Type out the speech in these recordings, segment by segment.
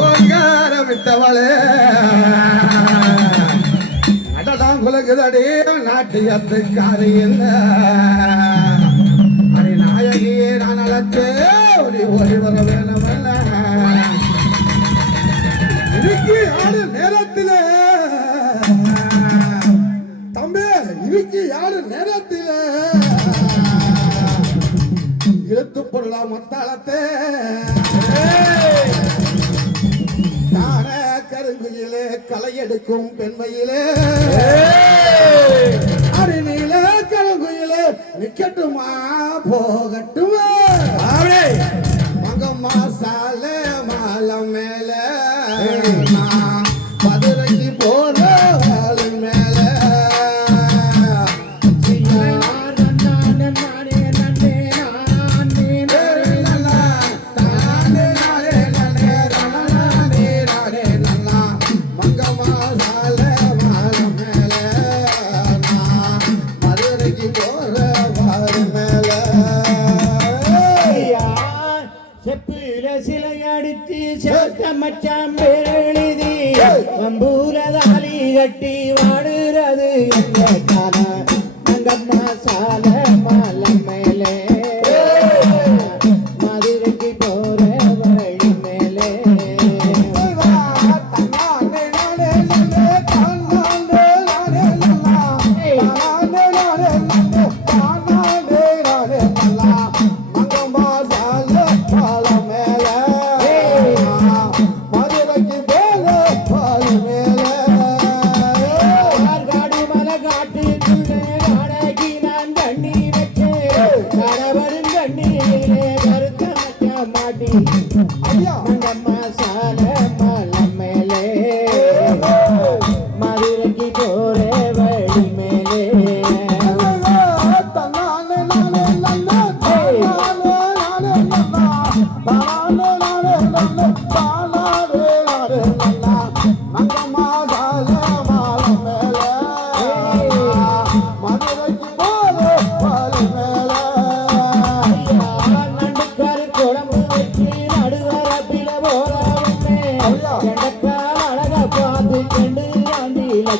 ஓங்காரமிட்டவளே. அடடாம் குலகுதடி நாட்டியத்துக்காரி இல்லை. அடி நாயகியே நான் அழைச்சே ஒரு ஓடி வர வேணுமல்ல. இன்னைக்கு ஆடு நேரத்திலே? தம்பி இன்னைக்கு யாரு நேரத்திலே? இழுத்து பொருளா மத்தாளத்தை. எடுக்கும் பெண்மையிலே. அருணில கலங்குயிலே நிக்கட்டுமா போகட்டும். செப்புல சிலையடித்து சேர்த்த மச்சான் பேரெழுதி. வம்பூல தாலி கட்டி வாடுறது. எங்க கால அங்கம்மா சால மாலை மேலே பாடி மங்கம்மா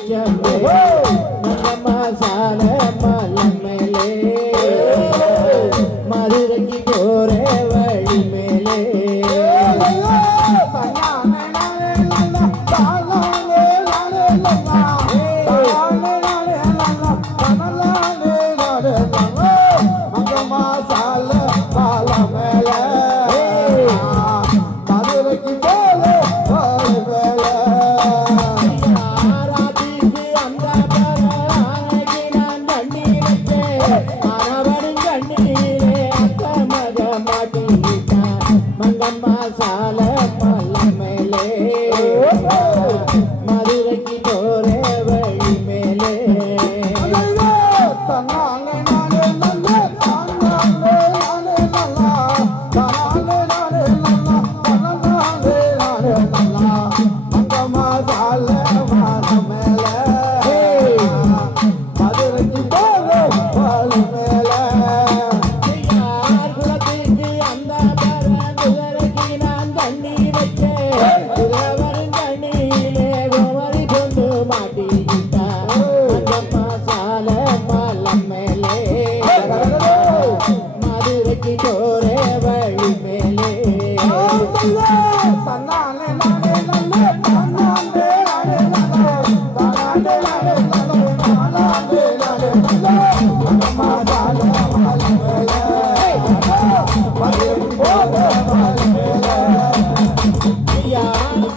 yeah. மங்கம்மா சால மல்ல மேலே.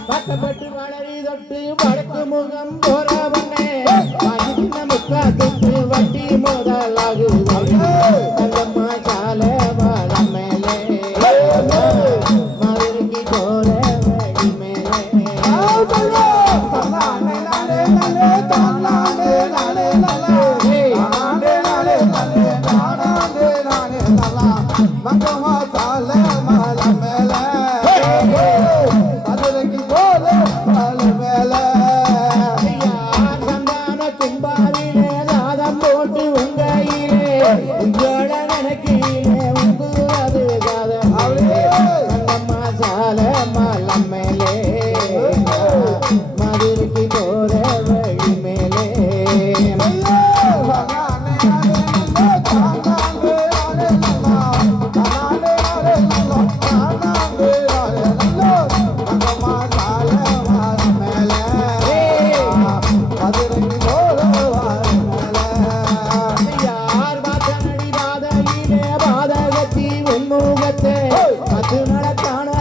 பட்டு மலரி தொட்டு வடக்கு முகம் போறவன் நடத்தே பத்து நாளை காண